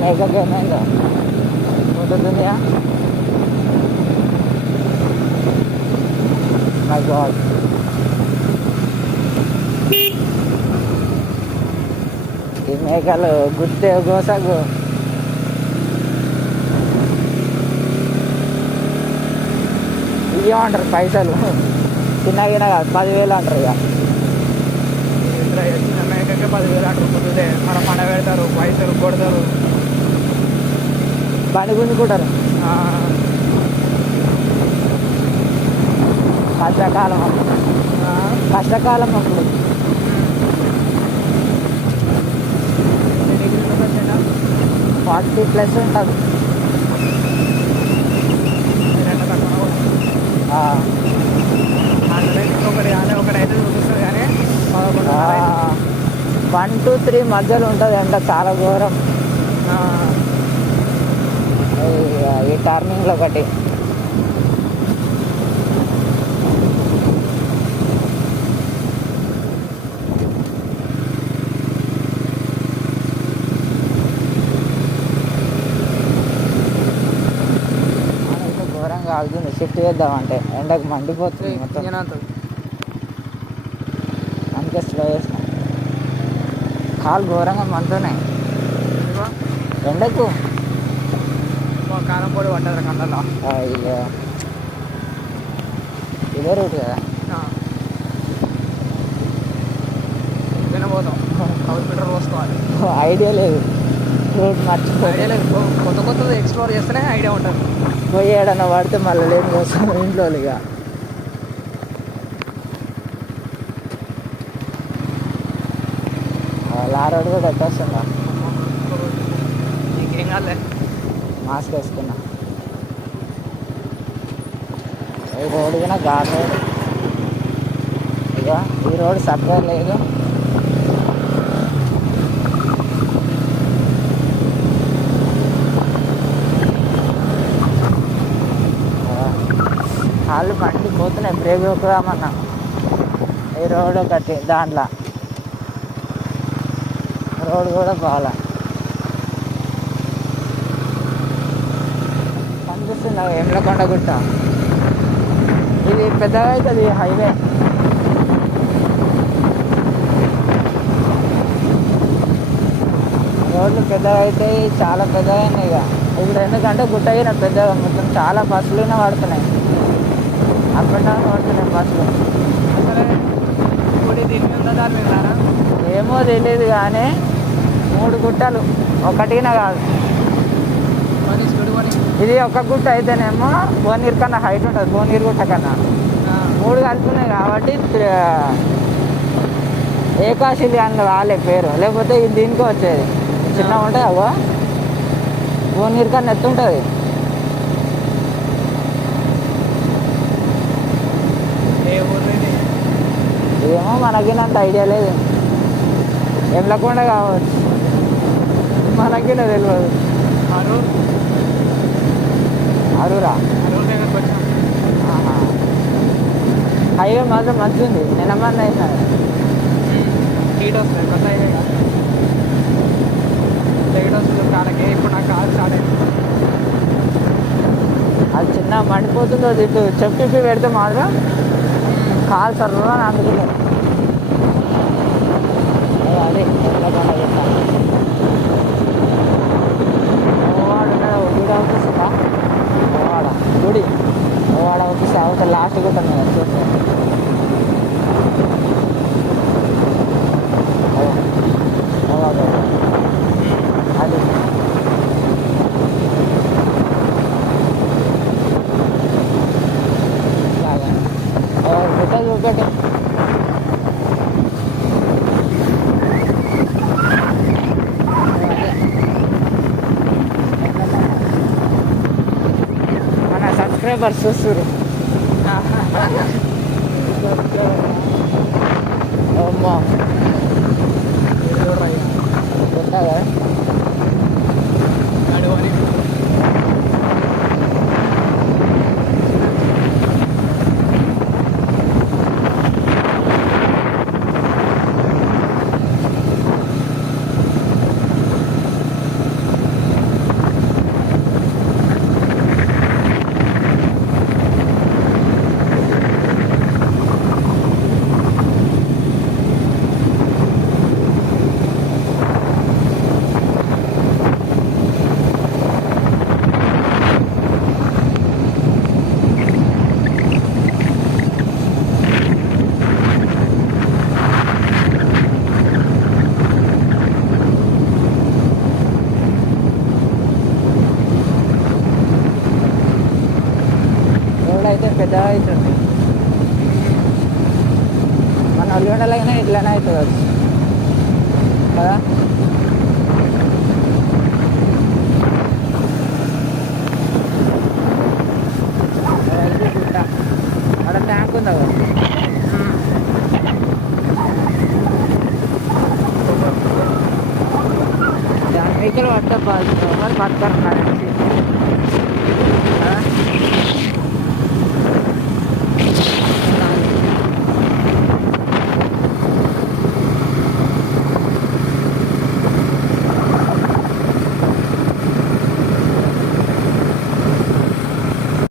Mega gaming photo दुनिया my God ఈ మేఘాలు గుర్తే గోసాగు ఇవ్వమంటారు పైసలు చిన్నగిన కాదు 10,000 అంటారు ఇక చిన్న మేకకే 10,000 అంటారు పొద్దుదే మన పండ పెడతారు పైసలు కొడతారు బండి గుంజుకుంటారు కష్టకాలం అప్పుడు కష్టకాలం అప్పుడు 40+ ఉంటుంది ఒకటైతే చూపిస్తుంది కానీ 1 to 3 మధ్యలో ఉంటుంది ఎండ చాలా ఘోరం ఈ టర్నింగ్లో ఒకటి ఘోరంగా ఆగుతుంది షిఫ్ట్ చేద్దామంటే ఎండకు మండిపోతుంది మొత్తం అందుకే స్లో చేసిన కాలు ఘోరంగా మండుతున్నాయి ఎండకు కారం పొడి పట్టదు కండలో అయ్యో ఇదే రూట్ కదా వినబోతాం మీటర్ పోసుకోవాలి ఐడియా లేదు రూట్ మర్చిపో ఐడియా లేదు కొత్త కొత్తది ఎక్స్ప్లోర్ చేస్తేనే ఐడియా ఉంటుంది పోయి ఏడన్నా పడితే మళ్ళీ లేని కోసం ఇంట్లో ఇక లారోడ్ కూడా ఎట్టొస్తుందా ఇంకేం కాలే మాస్క్ వేసుకున్నా ఈ రోడ్డు కూడా ఘాట్ రోడ్ ఇక ఈ రోడ్ సరిగ్గా లేదు కాళ్ళు మండిపోతున్నాయి బ్రేక్ ఎక్కుదామన్నా ఈ రోడ్ ఒకటి దాంట్లో రోడ్ కూడా బాగా కనిపిస్తుంది ఎమ్లకొండ గుట్ట ఇది పెద్దగా అవుతుంది హైవే రోడ్లు పెద్దగా అవుతాయి చాలా పెద్దగా అయినాయి ఇక ఇప్పుడు ఎందుకంటే గుట్ట అయినా పెద్దగా మొత్తం చాలా బస్సులునే పడుతున్నాయి అప్ అండ్ డౌన్ పడుతున్నాయి బస్సులు అసలే గుడి దీని మీద దాని మీద ఏమో తెలియదు కానీ 3 గుట్టలు ఒకటినా కాదు ఇది ఒక గుట్ట అయితేనేమో భువనగిరి కన్నా హైట్ ఉంటుంది భువనగిరి గుట్ట కన్నా 3 కలుపున్నాయి కాబట్టి ఏకాశిలి అని వాళ్ళే పేరు లేకపోతే ఇది దీనికో వచ్చేది చిన్నగా ఉంటుంది అవో భువనగిరి కన్నా ఎత్తుంటుంది ఏమో మనకినంత ఐడియా లేదు ఎమ్లకొండ కావచ్చు మనకి తెలియదు అరూరా హైవే మాత్రం మంచిగా ఉంది నిన్నమన్నా అయినా హీట్ వస్తుంది కొత్త హైవే కాదు హీట్ వస్తుంది కాలకి ఇప్పుడు నాకు కాదు స్టార్ట్ అయింది అది చిన్న మండిపోతుందో ఇటు చెప్పి పెడితే మాత్రం కాలు సర్రా అని అందుకున్నాను అదే ఎమ్లకొండ చెప్తాను గుడి అవుతుందా వాడ గుడి వాడ వచ్చేసి అవతల లాస్ట్ గుట్ట మీద చూస్తే అది గుట్ట చూపెట్టి సబ్స్క్రైబర్స్ చూస్తురు అమ్మా ఉంటాగా పెద్దగా అవుతుంది. మన ఒలిగొండలైనా ఇట్లనే అవుతుంది అది కదా. ఇది గుట్ట అక్కడ ట్యాంక్ ఉందా కదా. దాని వెహికల్ పట్టకపోవాలి మరి పడతారు నాకు తెలిసి.